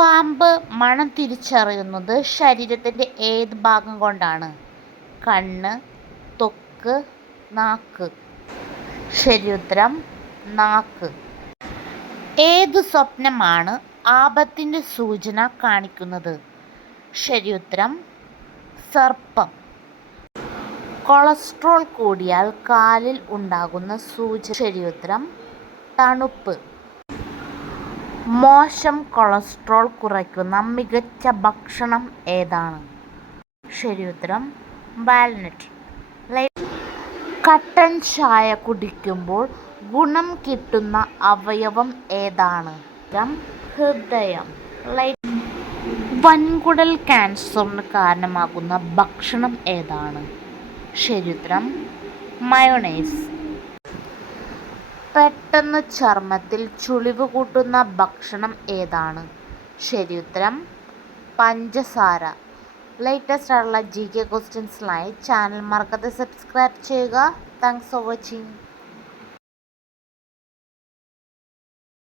പാമ്പ് മണം തിരിച്ചറിയുന്നത് ശരീരത്തിൻ്റെ ഏത് ഭാഗം കൊണ്ടാണ്? കണ്ണ്, ത്വക്ക്, നാക്ക്. ശരിയുത്തരം നാക്ക്. ഏതു സ്വപ്നമാണ് ആപത്തിൻ്റെ സൂചന കാണിക്കുന്നത്? ശരിയുത്തരം സർപ്പം. കൊളസ്ട്രോൾ കൂടിയാൽ കാലിൽ ഉണ്ടാകുന്ന സൂചന. ശരിയുത്തരം തണുപ്പ്. മോശം കൊളസ്ട്രോൾ കുറയ്ക്കുന്ന മികച്ച ഭക്ഷണം ഏതാണ്? ശരിയുത്തരം വാൽനട്ട്. കട്ടൻ ചായ കുടിക്കുമ്പോൾ ഗുണം കിട്ടുന്ന അവയവം ഏതാണ്? ഹൃദയം. വൻകുടൽ ക്യാൻസറിന് കാരണമാകുന്ന ഭക്ഷണം ഏതാണ്? ശരിയുത്തരം മയോണൈസ്. പെട്ടെന്ന് ചർമ്മത്തിൽ ചുളിവ് കൂട്ടുന്ന ഭക്ഷണം ഏതാണ്? ശരിയുത്തരം പഞ്ചസാര. ലേറ്റസ്റ്റ് ആയിട്ടുള്ള GK ക്വസ്റ്റ്യൻസിനായി ചാനൽ മറക്കാതെ സബ്സ്ക്രൈബ് ചെയ്യുക. Thanks for watching.